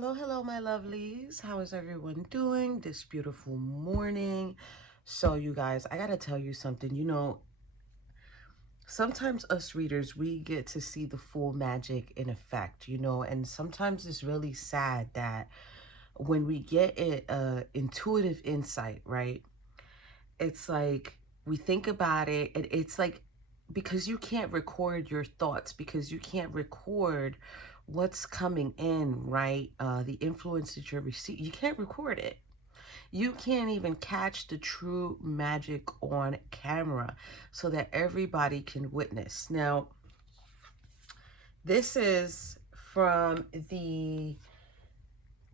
Hello, hello, my lovelies. How is everyone doing this beautiful morning? So, you guys, I gotta tell you something. Sometimes us readers, we get to see the full magic in effect, and sometimes it's really sad that when we get intuitive insight, right? It's like we think about it, and it's like because you can't record your thoughts, because you can't record what's coming in, right? The influence that you're receiving, you can't record it. You can't even catch the true magic on camera so that everybody can witness. Now, this is from the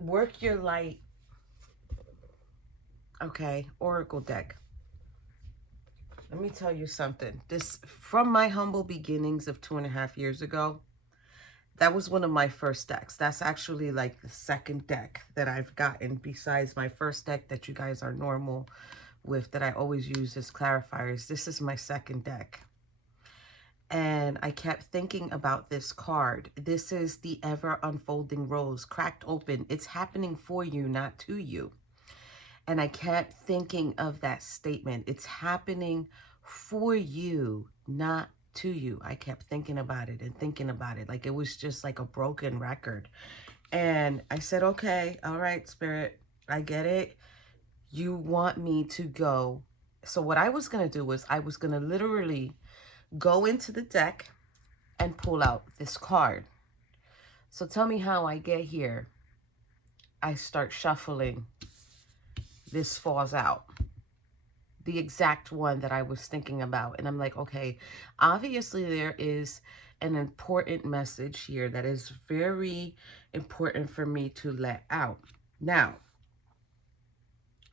Work Your Light, okay, Oracle deck. Let me tell you something. This, from my humble beginnings of 2.5 years ago, that was one of my first decks. That's actually like the second deck that I've gotten besides my first deck that you guys are normal with, that I always use as clarifiers. This is my second deck. And I kept thinking about this card. This is the ever unfolding rose, cracked open. It's happening for you, not to you. And I kept thinking of that statement. It's happening for you, not to you. I kept thinking about it and thinking about it. Like it was just like a broken record. And I said, okay, all right, Spirit, I get it. You want me to go. So what I was going to do was I was going to literally go into the deck and pull out this card. So tell me how I get here. I start shuffling. This falls out, the exact one that I was thinking about. And I'm like, okay, obviously there is an important message here that is very important for me to let out. Now,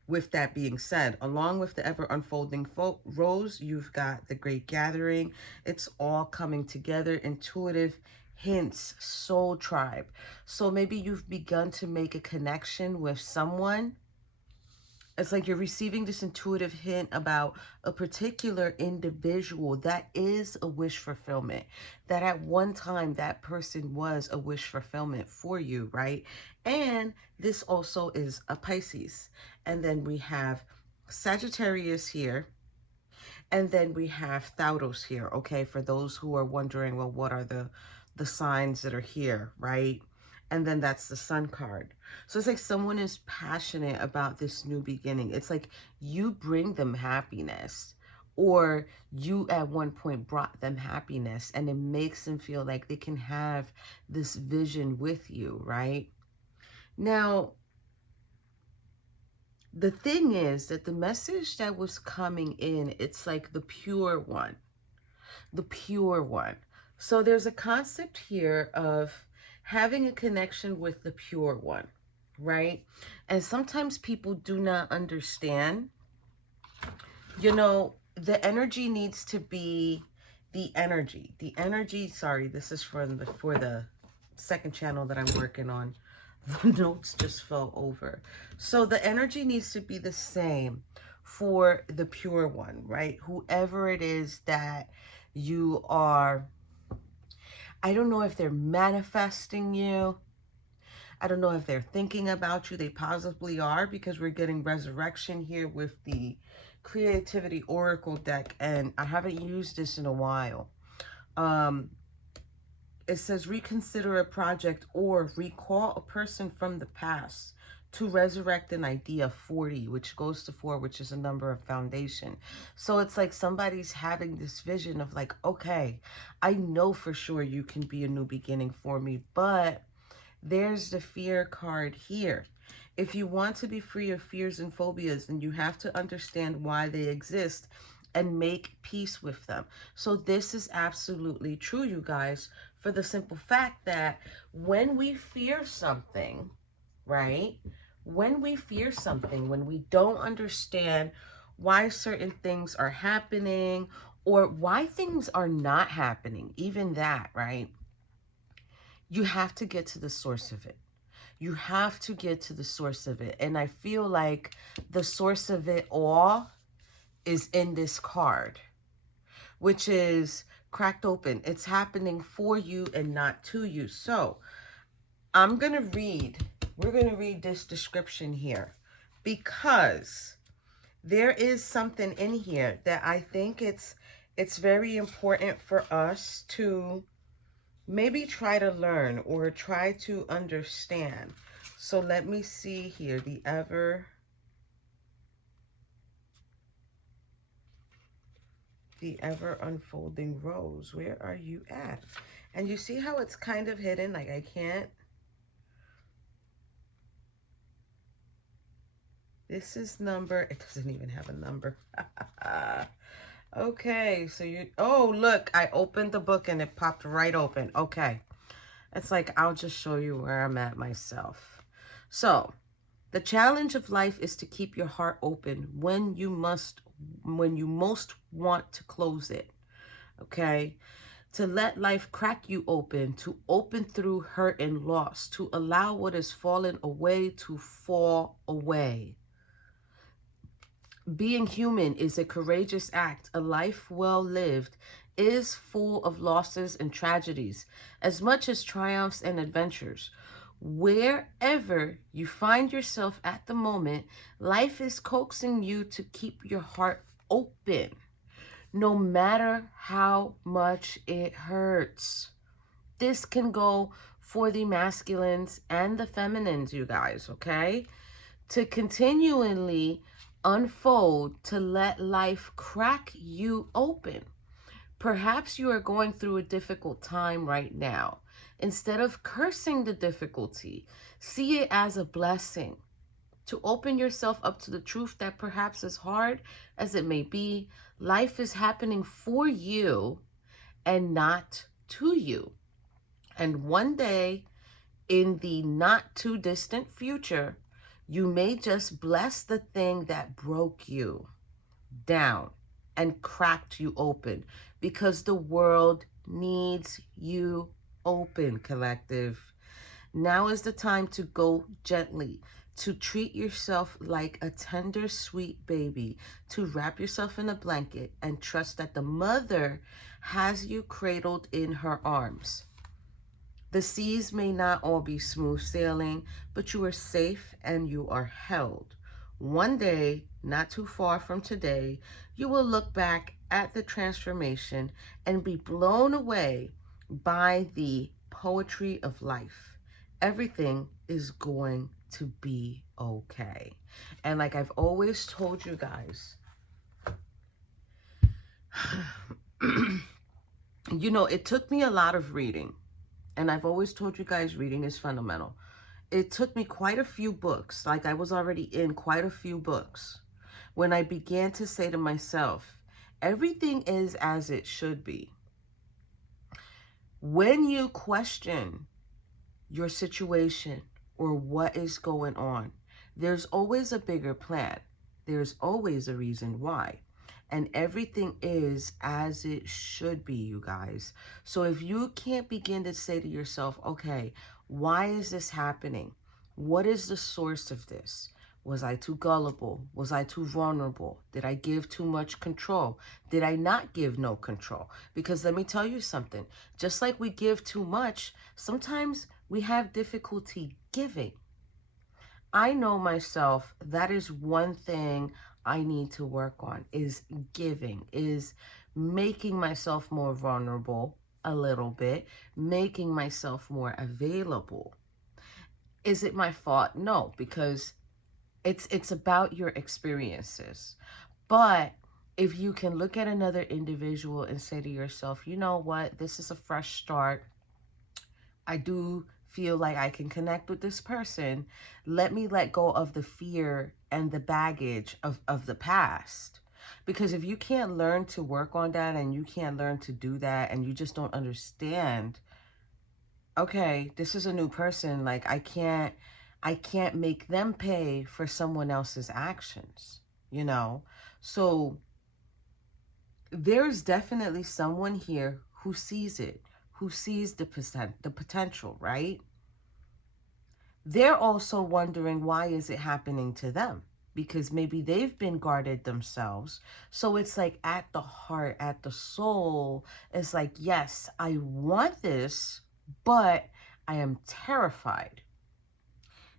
with that being said, along with the ever unfolding rose, you've got the great gathering. It's all coming together, intuitive hints, soul tribe. So maybe you've begun to make a connection with someone. It's like you're receiving this intuitive hint about a particular individual that is a wish fulfillment, that at one time that person was a wish fulfillment for you, right? And this also is a Pisces. And then we have Sagittarius here. And then we have Thautos here, okay? For those who are wondering, well, what are the signs that are here, right? And then that's the Sun card. So it's like someone is passionate about this new beginning. It's like you bring them happiness, or you at one point brought them happiness, and it makes them feel like they can have this vision with you, right? Now, the thing is that the message that was coming in, it's like the pure one, the pure one. So there's a concept here of having a connection with the pure one, right? And sometimes people do not understand, the energy needs to be the energy. Sorry, this is for the second channel that I'm working on. The notes just fell over. So the energy needs to be the same for the pure one, right? Whoever it is that you are, I don't know if they're manifesting you. I don't know if they're thinking about you. They possibly are, because we're getting resurrection here with the Creativity Oracle deck, and I haven't used this in a while. It says reconsider a project or recall a person from the past to resurrect an idea. 40, which goes to 4, which is a number of foundation. So it's like somebody's having this vision of like, okay, I know for sure you can be a new beginning for me, but there's the fear card here. If you want to be free of fears and phobias, then you have to understand why they exist and make peace with them. So this is absolutely true, you guys, for the simple fact that when we fear something, right? When we fear something, when we don't understand why certain things are happening or why things are not happening, even that, right? You have to get to the source of it. You have to get to the source of it. And I feel like the source of it all is in this card, which is cracked open. It's happening for you and not to you. So I'm going to read we're going to read this description here because there is something in here that I think it's very important for us to maybe try to learn or try to understand. So let me see here. The ever unfolding rose. Where are you at? And you see how it's kind of hidden, like I can't. This is number, it doesn't even have a number. Okay, so oh, look, I opened the book and it popped right open. Okay. It's like, I'll just show you where I'm at myself. So, the challenge of life is to keep your heart open when you most want to close it. Okay? To let life crack you open, to open through hurt and loss, to allow what has fallen away to fall away. Being human is a courageous act. A life well lived is full of losses and tragedies, as much as triumphs and adventures. Wherever you find yourself at the moment, life is coaxing you to keep your heart open, no matter how much it hurts. This can go for the masculines and the feminines, you guys, okay? To continually unfold, to let life crack you open. Perhaps you are going through a difficult time right now. Instead of cursing the difficulty, see it as a blessing. To open yourself up to the truth that perhaps as hard as it may be, life is happening for you and not to you. And one day, in the not too distant future, you may just bless the thing that broke you down and cracked you open, because the world needs you open, collective. Now is the time to go gently, to treat yourself like a tender, sweet baby, to wrap yourself in a blanket and trust that the mother has you cradled in her arms. The seas may not all be smooth sailing, but you are safe and you are held. One day, not too far from today, you will look back at the transformation and be blown away by the poetry of life. Everything is going to be okay. And like I've always told you guys, you know, it took me a lot of reading. And I've always told you guys, reading is fundamental. It took me quite a few books, like I was already in quite a few books, when I began to say to myself, everything is as it should be. When you question your situation or what is going on, there's always a bigger plan. There's always a reason why. And everything is as it should be, you guys. So if you can't begin to say to yourself, okay, why is this happening? What is the source of this? Was I too gullible? Was I too vulnerable? Did I give too much control? Did I not give no control? Because let me tell you something. Just like we give too much, sometimes we have difficulty giving. I know myself, that is one thing I need to work on, is giving, is making myself more vulnerable a little bit, making myself more available. Is it my fault? No, because it's about your experiences. But if you can look at another individual and say to yourself, you know what, this is a fresh start. I do feel like I can connect with this person. Let me let go of the fear and the baggage of the past. Because if you can't learn to work on that and you can't learn to do that and you just don't understand, okay, this is a new person. Like I can't make them pay for someone else's actions, you know? So there's definitely someone here who sees it, who sees the potential, right? They're also wondering, why is it happening to them? Because maybe they've been guarded themselves. So it's like at the heart, at the soul, it's like, yes, I want this, but I am terrified.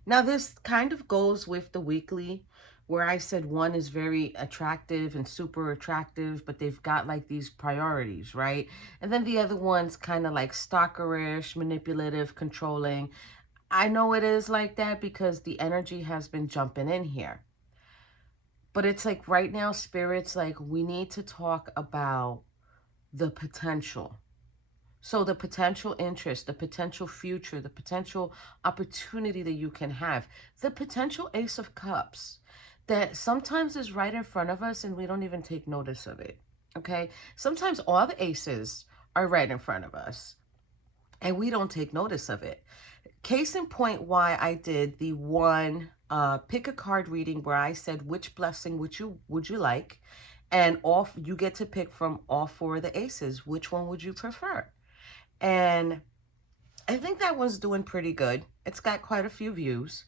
Now, this kind of goes with the weekly, where I said one is very attractive and super attractive, but they've got like these priorities, right? And then the other one's kind of like stalkerish, manipulative, controlling. I know it is like that because the energy has been jumping in here. But it's like right now, Spirit's like, we need to talk about the potential. So the potential interest, the potential future, the potential opportunity that you can have, the potential Ace of Cups that sometimes is right in front of us and we don't even take notice of it, okay? Sometimes all the aces are right in front of us and we don't take notice of it. Case in point why I did the one pick a card reading where I said which blessing would you like, and you get to pick from all four of the aces. Which one would you prefer? And I think that one's doing pretty good. It's got quite a few views.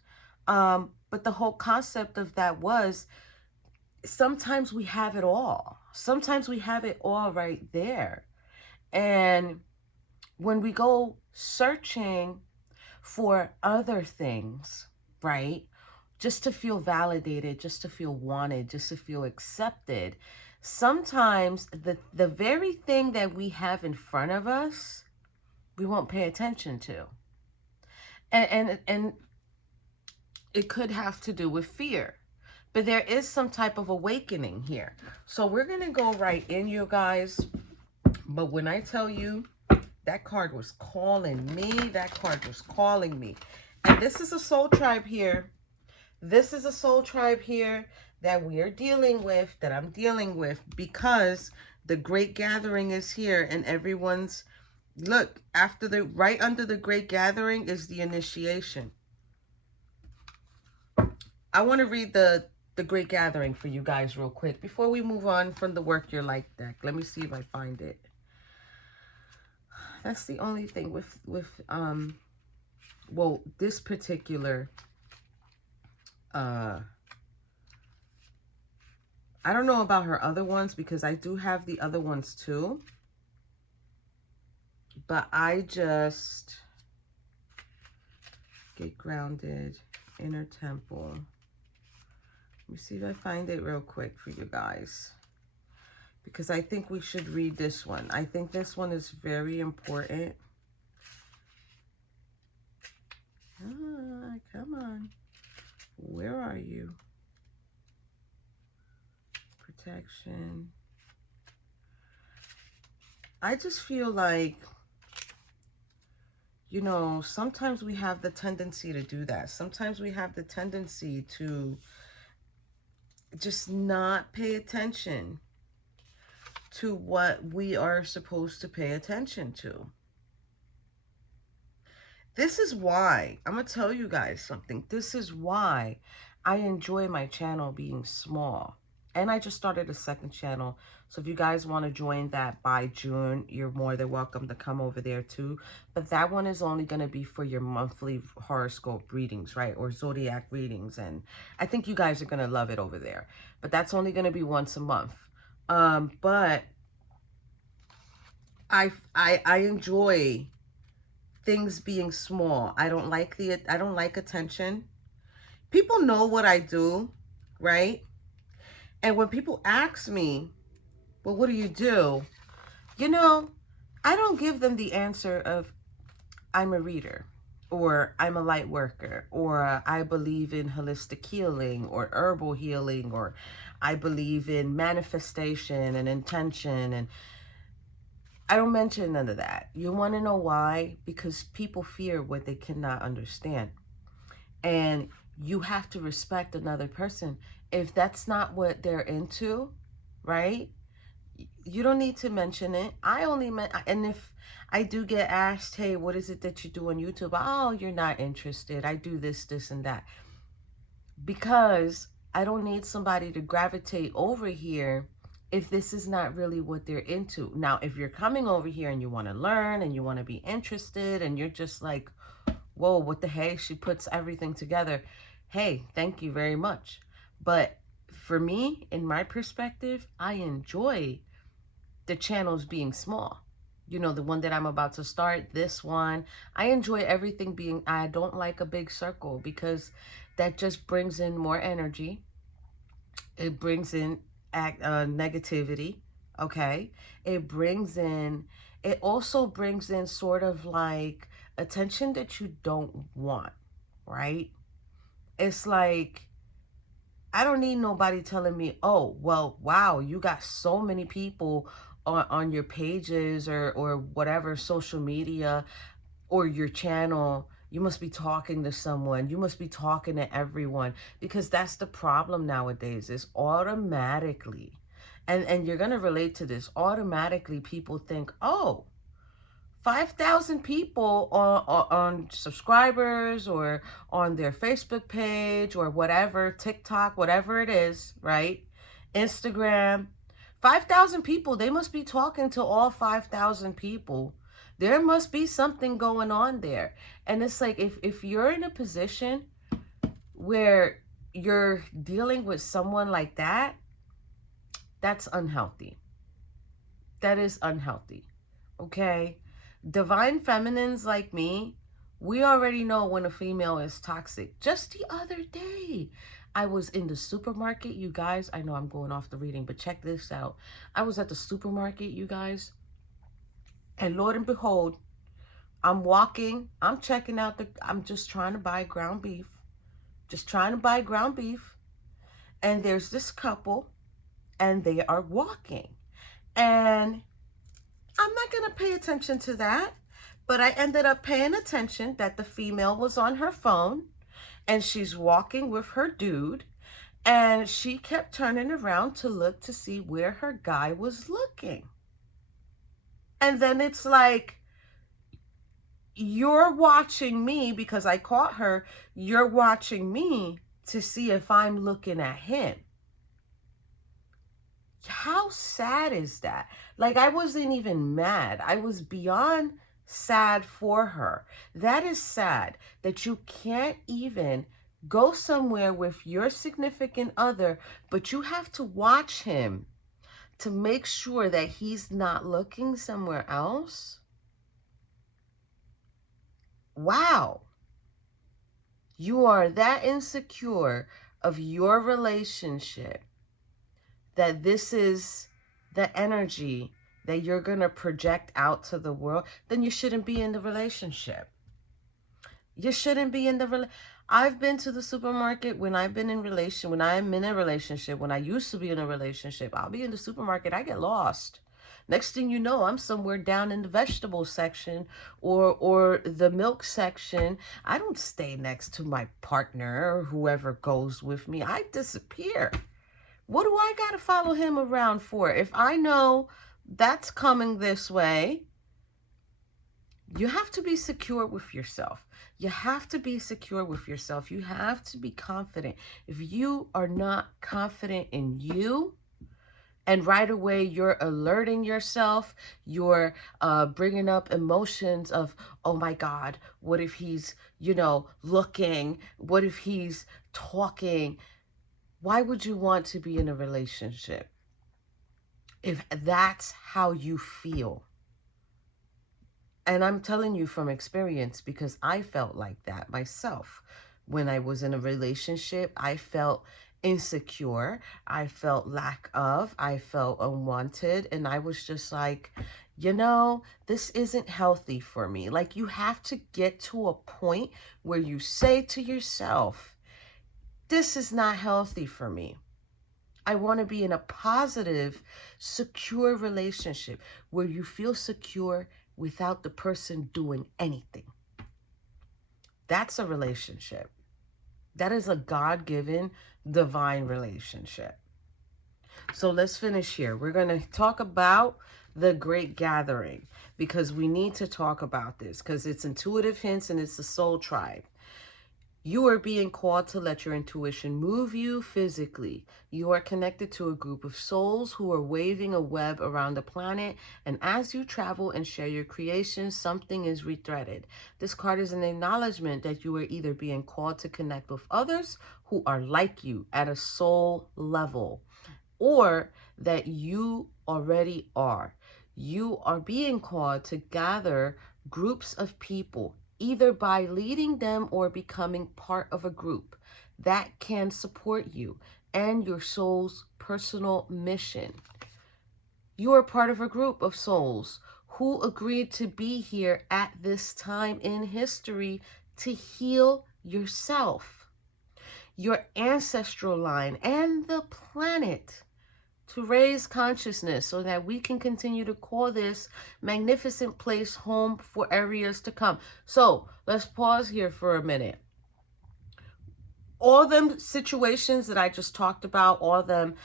But the whole concept of that was sometimes we have it all. Sometimes we have it all right there. And when we go searching for other things, right? Just to feel validated, just to feel wanted, just to feel accepted. Sometimes the very thing that we have in front of us, we won't pay attention to. And it could have to do with fear. But there is some type of awakening here. So we're going to go right in, you guys. But when I tell you, that card was calling me. That card was calling me. And this is a soul tribe here. This is a soul tribe here that we are dealing with, that I'm dealing with, because the great gathering is here and everyone's, look, right under the great gathering is the initiation. I want to read the great gathering for you guys real quick before we move on from the Work Your Life deck. Let me see if I find it. That's the only thing with well, this particular, I don't know about her other ones because I do have the other ones too. But I just get grounded, inner temple. Let me see if I find it real quick for you guys, because I think we should read this one. I think this one is very important. Ah, come on. Where are you? Protection. I just feel like, you know, sometimes we have the tendency to do that. Sometimes we have the tendency to just not pay attention to what we are supposed to pay attention to. This is why, I'm going to tell you guys something. This is why I enjoy my channel being small. And I just started a second channel. So if you guys want to join that by June, you're more than welcome to come over there too. But that one is only going to be for your monthly horoscope readings, right? Or zodiac readings. And I think you guys are going to love it over there. But that's only going to be once a month. But I enjoy things being small. I don't like attention. People know what I do, right? And when people ask me, well, what do you do? You know, I don't give them the answer of I'm a reader, or I'm a light worker, or I believe in holistic healing or herbal healing, or I believe in manifestation and intention. And I don't mention none of that. You want to know why? Because people fear what they cannot understand. And you have to respect another person. If that's not what they're into, right? You don't need to mention it. And if I do get asked, hey, what is it that you do on YouTube? Oh, you're not interested. I do this, this, and that. Because I don't need somebody to gravitate over here if this is not really what they're into. Now, if you're coming over here and you want to learn and you want to be interested and you're just like, whoa, what the heck? She puts everything together. Hey, thank you very much. But for me, in my perspective, I enjoy the channels being small. You know, the one that I'm about to start, this one. I enjoy everything being, I don't like a big circle because that just brings in more energy. It brings in negativity, okay? It also brings in sort of like attention that you don't want, right? It's like, I don't need nobody telling me, oh, well, wow, you got so many people on your pages or whatever social media or your channel. You must be talking to someone. You must be talking to everyone, because that's the problem nowadays, is automatically, and you're going to relate to this, automatically people think, oh, 5,000 people on subscribers or on their Facebook page or whatever, TikTok, whatever it is, right? Instagram, 5,000 people, they must be talking to all 5,000 people. There must be something going on there. And it's like, if you're in a position where you're dealing with someone like that, that's unhealthy. That is unhealthy. Okay? Divine feminines like me, we already know when a female is toxic. Just the other day, I was in the supermarket, you guys. I know I'm going off the reading, but check this out. I was at the supermarket, you guys, and Lord and behold, I'm walking, I'm checking out I'm just trying to buy ground beef. Just trying to buy ground beef. And there's this couple, and they are walking. And I'm not going to pay attention to that. But I ended up paying attention that the female was on her phone and she's walking with her dude. And she kept turning around to look to see where her guy was looking. And then it's like, you're watching me because I caught her. You're watching me to see if I'm looking at him. How sad is that? Like, I wasn't even mad. I was beyond sad for her. That is sad that you can't even go somewhere with your significant other, but you have to watch him to make sure that he's not looking somewhere else. Wow. You are that insecure of your relationship that this is the energy that you're going to project out to the world, then you shouldn't be in the relationship. You shouldn't be in the I've been to the supermarket when I'm in a relationship, when I used to be in a relationship, I'll be in the supermarket, I get lost. Next thing you know, I'm somewhere down in the vegetable section or the milk section. I don't stay next to my partner or whoever goes with me. I disappear. What do I got to follow him around for? If I know that's coming this way, you have to be secure with yourself. You have to be secure with yourself. You have to be confident. If you are not confident in you, and right away you're alerting yourself, you're bringing up emotions of, oh my God, what if he's, looking? What if he's talking? Why would you want to be in a relationship if that's how you feel? And I'm telling you from experience, because I felt like that myself. When I was in a relationship, I felt insecure. I felt lack of. I felt unwanted. And I was just like, this isn't healthy for me. Like, you have to get to a point where you say to yourself, this is not healthy for me. I want to be in a positive, secure relationship where you feel secure without the person doing anything. That's a relationship. That is a God-given, divine relationship. So let's finish here. We're going to talk about the Great Gathering, because we need to talk about this, because it's intuitive hints and it's the soul tribe. You are being called to let your intuition move you physically. You are connected to a group of souls who are waving a web around the planet, and as you travel and share your creations, something is rethreaded. This card is an acknowledgement that you are either being called to connect with others who are like you at a soul level, or that you already are. You are being called to gather groups of people, either by leading them or becoming part of a group that can support you and your soul's personal mission. You are part of a group of souls who agreed to be here at this time in history to heal yourself, your ancestral line, and the planet, to raise consciousness so that we can continue to call this magnificent place home for areas to come. So let's pause here for a minute. All them situations that I just talked about, all them,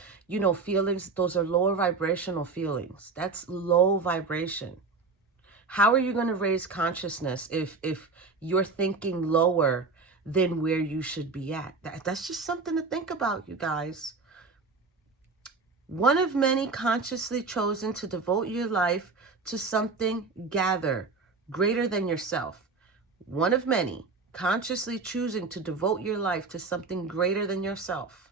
feelings, those are lower vibrational feelings. That's low vibration. How are you going to raise consciousness if you're thinking lower than where you should be at? That's just something to think about, you guys. One of many consciously chosen to devote your life to something greater than yourself. One of many consciously choosing to devote your life to something greater than yourself.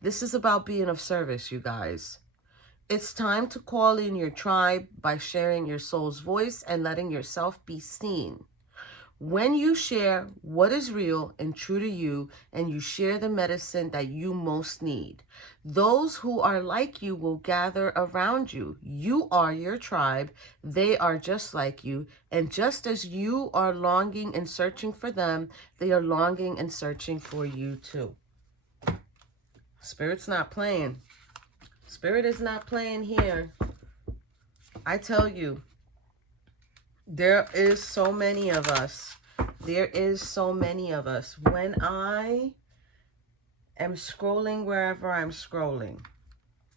This is about being of service, you guys. It's time to call in your tribe by sharing your soul's voice and letting yourself be seen. When you share what is real and true to you, and you share the medicine that you most need, those who are like you will gather around you. You are your tribe. They are just like you. And just as you are longing and searching for them, they are longing and searching for you too. Spirit's not playing. Spirit is not playing here. I tell you, there is so many of us. There is so many of us. When I am scrolling wherever I'm scrolling,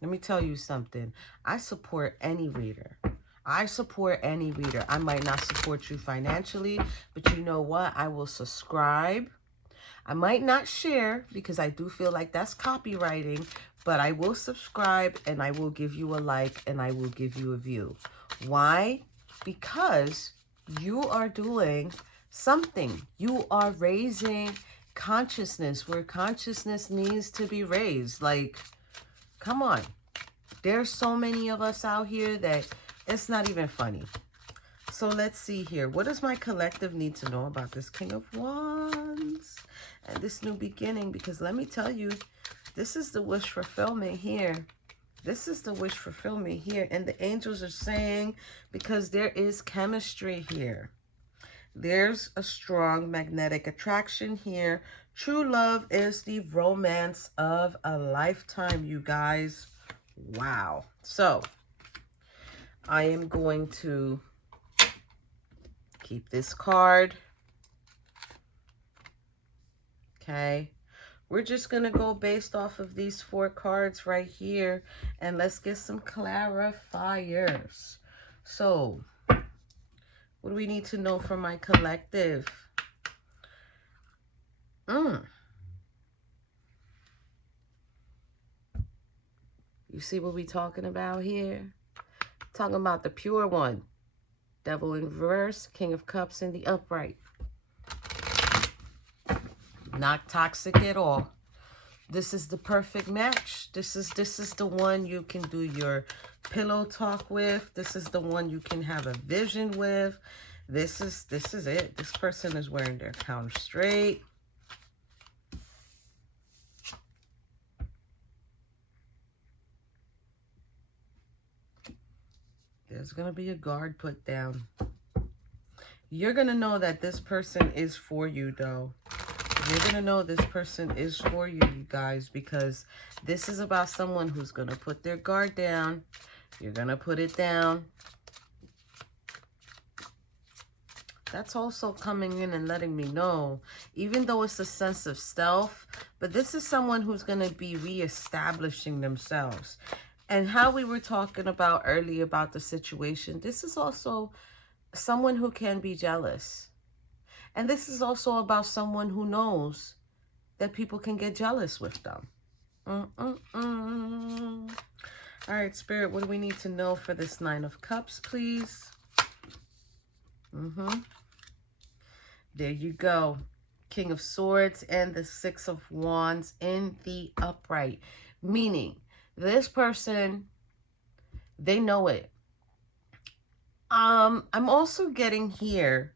let me tell you something. I support any reader. I support any reader. I might not support you financially, but you know what? I will subscribe. I might not share because I do feel like that's copywriting, but I will subscribe and I will give you a like and I will give you a view. Why? Because you are doing something. You are raising consciousness where consciousness needs to be raised. Like, come on. There's so many of us out here that it's not even funny. So let's see here. What does my collective need to know about this King of Wands and this new beginning? Because let me tell you, this is the wish fulfillment here. This is the wish fulfillment here. And the angels are saying, because there is chemistry here. There's a strong magnetic attraction here. True love is the romance of a lifetime, you guys. Wow. So I am going to keep this card. Okay. We're just going to go based off of these 4 cards right here. And let's get some clarifiers. So, what do we need to know from my collective? You see what we're talking about here? Talking about the pure one. Devil in reverse, King of Cups in the upright. Not toxic at all. This is the perfect match. This is the one you can do your pillow talk with. This is the one you can have a vision with. This is it. This person is wearing their crown straight. There's going to be a guard put down. You're going to know that this person is for you, though. You're going to know this person is for you, you guys, because this is about someone who's going to put their guard down. You're going to put it down. That's also coming in and letting me know, even though it's a sense of self, but this is someone who's going to be reestablishing themselves. And how we were talking about earlier about the situation, this is also someone who can be jealous. And this is also about someone who knows that people can get jealous with them. All right, Spirit, what do we need to know for this 9 of Cups, please? There you go. King of Swords and the 6 of Wands in the upright. Meaning, this person, they know it. I'm also getting here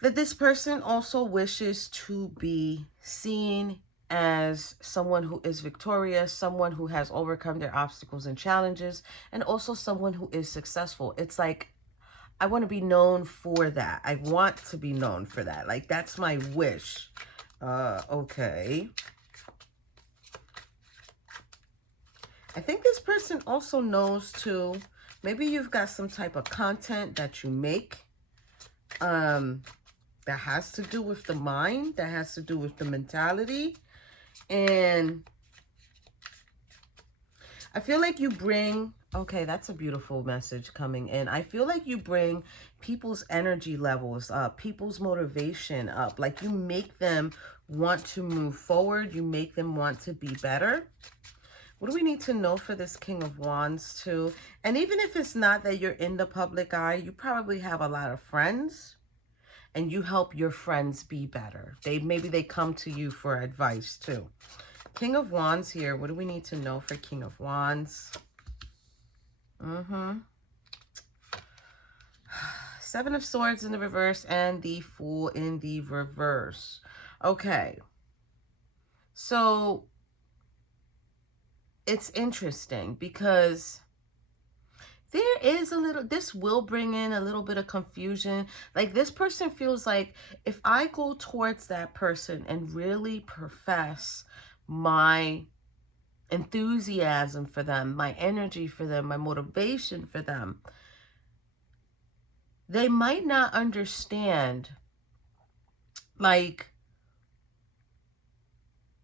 that this person also wishes to be seen as someone who is victorious, someone who has overcome their obstacles and challenges, and also someone who is successful. It's like, I want to be known for that. I want to be known for that. Like, that's my wish. Okay. I think this person also knows too, maybe you've got some type of content that you make that has to do with the mind, that has to do with the mentality. And I feel like you bring, okay, that's a beautiful message coming in. I feel like you bring people's energy levels up, people's motivation up. Like, you make them want to move forward. You make them want to be better. What do we need to know for this King of Wands too? And even if it's not that you're in the public eye, you probably have a lot of friends and you help your friends be better. Maybe they come to you for advice too. King of Wands here. What do we need to know for King of Wands? Seven of Swords in the reverse and the Fool in the reverse. Okay. So it's interesting because there is a little, this will bring in a little bit of confusion. Like, this person feels like if I go towards that person and really profess my enthusiasm for them, my energy for them, my motivation for them, they might not understand, like,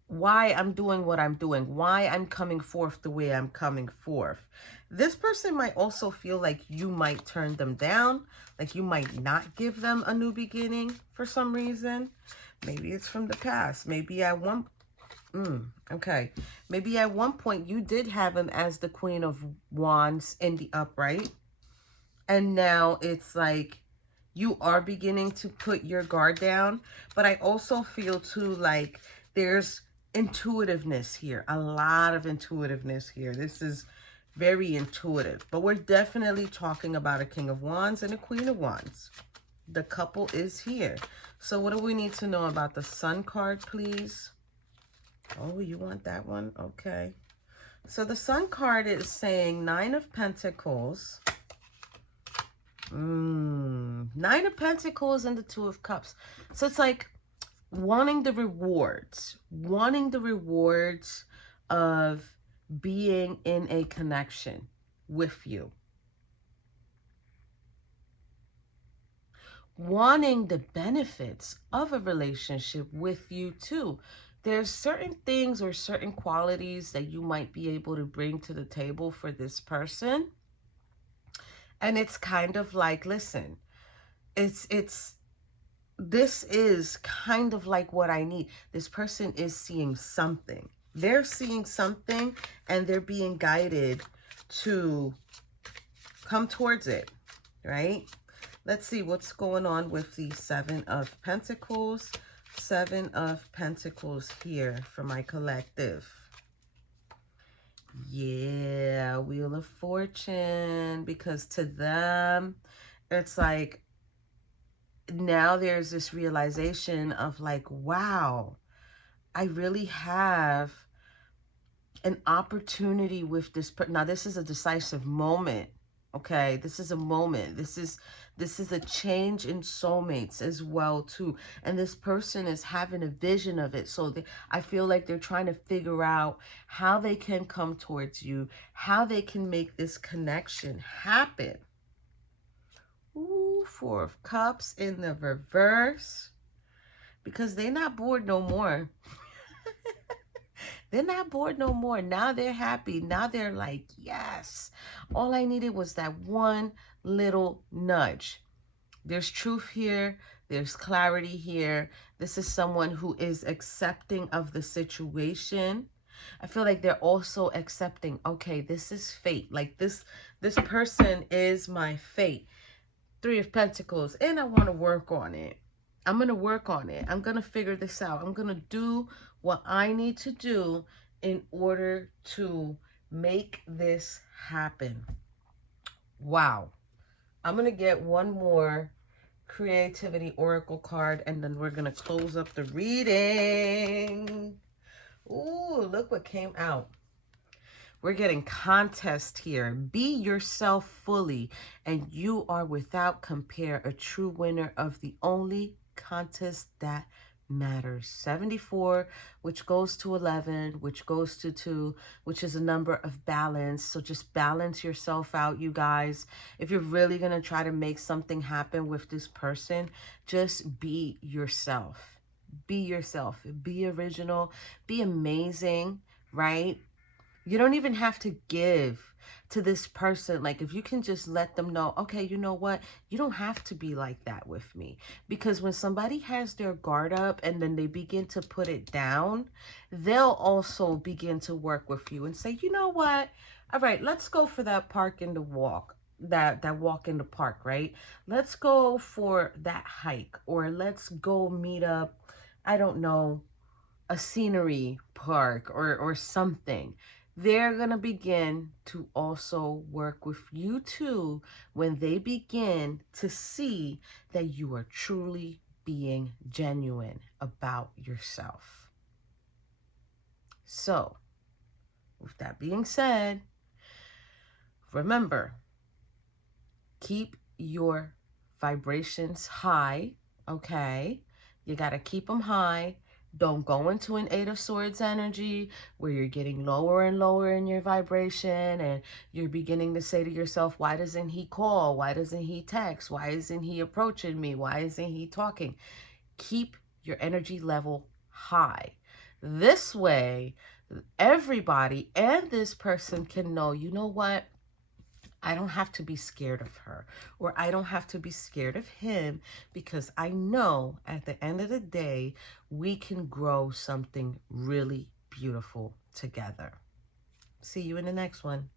why I'm doing what I'm doing, why I'm coming forth the way I'm coming forth. This person might also feel like you might turn them down, like you might not give them a new beginning for some reason. Maybe it's from the past. Maybe at one okay. Maybe at one point you did have him as the Queen of Wands in the upright. And now it's like you are beginning to put your guard down. But I also feel too like there's intuitiveness here. A lot of intuitiveness here. This is very intuitive. But we're definitely talking about a King of Wands and a Queen of Wands. The couple is here. So what do we need to know about the Sun card, please? Oh, you want that one? Okay. So the Sun card is saying Nine of Pentacles. Nine of Pentacles and the Two of Cups. So it's like wanting the rewards of being in a connection with you. Wanting the benefits of a relationship with you too. There's certain things or certain qualities that you might be able to bring to the table for this person. And it's kind of like, listen, this is kind of like what I need. This person is seeing something. They're seeing something and they're being guided to come towards it, right? Let's see what's going on with the Seven of Pentacles. Seven of Pentacles here for my collective. Yeah, Wheel of Fortune. Because to them, it's like, now there's this realization of like, wow, I really have an opportunity with this. Now, this is a decisive moment. Okay, this is a moment. This is a change in soulmates as well too. And this person is having a vision of it. So I feel like they're trying to figure out how they can come towards you, how they can make this connection happen. Ooh, Four of Cups in the reverse. Because they're not bored no more. They're not bored no more. Now they're happy. Now they're like, yes. All I needed was that one little nudge. There's truth here. There's clarity here. This is someone who is accepting of the situation. I feel like they're also accepting, okay, this is fate. Like this person is my fate. Three of Pentacles. And I want to work on it. I'm going to work on it. I'm going to figure this out. I'm going to do what I need to do in order to make this happen. Wow. I'm going to get one more creativity oracle card, and then we're going to close up the reading. Ooh, look what came out. We're getting contest here. Be yourself fully, and you are without compare a true winner of the only contest that matters. 74, which goes to 11, which goes to 2, which is a number of balance. So just balance yourself out, you guys. If you're really going to try to make something happen with this person, just be yourself. Be yourself. Be original. Be amazing, right? You don't even have to give to this person. Like, if you can just let them know, okay, you know what? You don't have to be like that with me. Because when somebody has their guard up and then they begin to put it down, they'll also begin to work with you and say, you know what? All right, let's go for that park in the walk. That walk in the park, right? Let's go for that hike, or let's go meet up, I don't know, a scenery park or something. They're going to begin to also work with you too when they begin to see that you are truly being genuine about yourself. So, with that being said, remember, keep your vibrations high, okay? You got to keep them high. Don't go into an 8 of Swords energy where you're getting lower and lower in your vibration and you're beginning to say to yourself, why doesn't he call? Why doesn't he text? Why isn't he approaching me? Why isn't he talking? Keep your energy level high. This way, everybody and this person can know, you know what? I don't have to be scared of her, or I don't have to be scared of him, because I know at the end of the day, we can grow something really beautiful together. See you in the next one.